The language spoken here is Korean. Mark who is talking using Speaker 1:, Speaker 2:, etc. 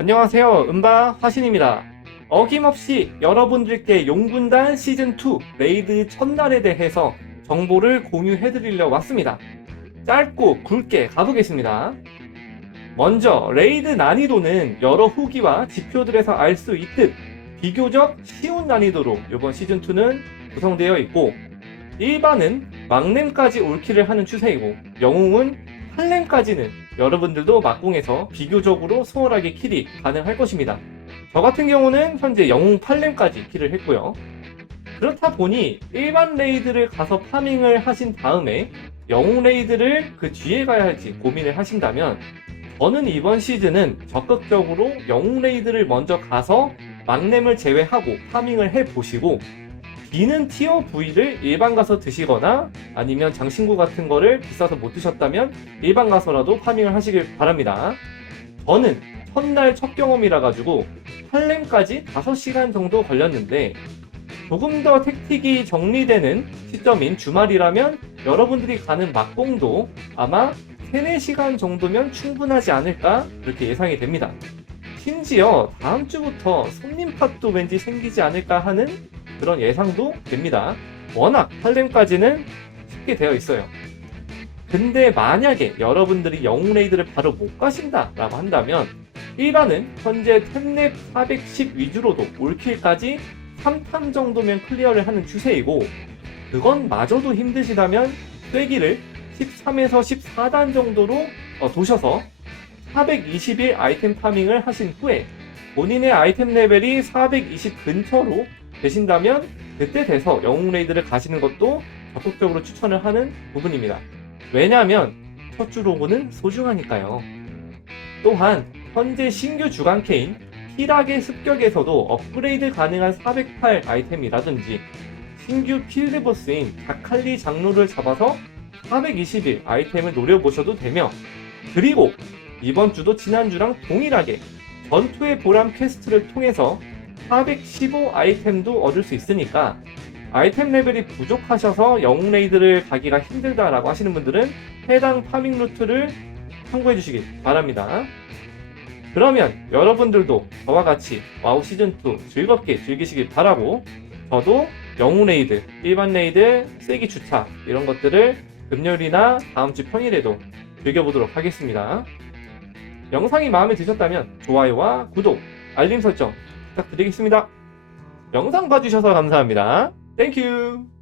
Speaker 1: 안녕하세요. 음바 화신입니다. 어김없이 여러분들께 용군단 시즌2 레이드 첫날에 대해서 정보를 공유해드리려 왔습니다. 짧고 굵게 가보겠습니다. 먼저 레이드 난이도는 여러 후기와 지표들에서 알 수 있듯 비교적 쉬운 난이도로 이번 시즌2는 구성되어 있고 일반은 막렘까지 올킬을 하는 추세이고 영웅은 8렘까지는 여러분들도 막공에서 비교적으로 수월하게 킬이 가능할 것입니다. 저 같은 경우는 현재 영웅 8렘까지 킬을 했고요. 그렇다 보니 일반 레이드를 가서 파밍을 하신 다음에 영웅 레이드를 그 뒤에 가야 할지 고민을 하신다면 저는 이번 시즌은 적극적으로 영웅 레이드를 먼저 가서 막렘을 제외하고 파밍을 해 보시고 비는 티어 V를 일반 가서 드시거나 아니면 장신구 같은 거를 비싸서 못 드셨다면 일반 가서라도 파밍을 하시길 바랍니다. 저는 첫날 첫 경험이라 가지고 8렘까지 5시간 정도 걸렸는데 조금 더 택틱이 정리되는 시점인 주말이라면 여러분들이 가는 막공도 아마 3, 4시간 정도면 충분하지 않을까 그렇게 예상이 됩니다. 심지어 다음 주부터 손님 팟도 왠지 생기지 않을까 하는 그런 예상도 됩니다. 워낙 8렘까지는 쉽게 되어 있어요. 근데 만약에 여러분들이 영웅 레이드를 바로 못 가신다라고 한다면 일반은 현재 템랩 410 위주로도 올킬까지 3탐 정도면 클리어를 하는 추세이고 그건 마저도 힘드시다면 쐐기를 13에서 14단 정도로 어, 도셔서 421 아이템 파밍을 하신 후에 본인의 아이템 레벨이 420 근처로 되신다면 그때 돼서 영웅 레이드를 가시는 것도 적극적으로 추천을 하는 부분입니다. 왜냐하면 첫 주 로고는 소중하니까요. 또한 현재 신규 주간 케인 희락의 습격에서도 업그레이드 가능한 408 아이템이라든지 신규 필드보스인 다칼리 장로를 잡아서 421 아이템을 노려보셔도 되며 그리고 이번 주도 지난주랑 동일하게 전투의 보람 퀘스트를 통해서 415 아이템도 얻을 수 있으니까 아이템 레벨이 부족하셔서 영웅 레이드를 가기가 힘들다라고 하시는 분들은 해당 파밍 루트를 참고해 주시기 바랍니다. 그러면 여러분들도 저와 같이 와우 시즌2 즐겁게 즐기시길 바라고 저도 영웅 레이드, 일반 레이드, 세기 주차 이런 것들을 금요일이나 다음 주 평일에도 즐겨보도록 하겠습니다. 영상이 마음에 드셨다면 좋아요와 구독, 알림 설정 부탁드리겠습니다. 영상 봐주셔서 감사합니다. 땡큐!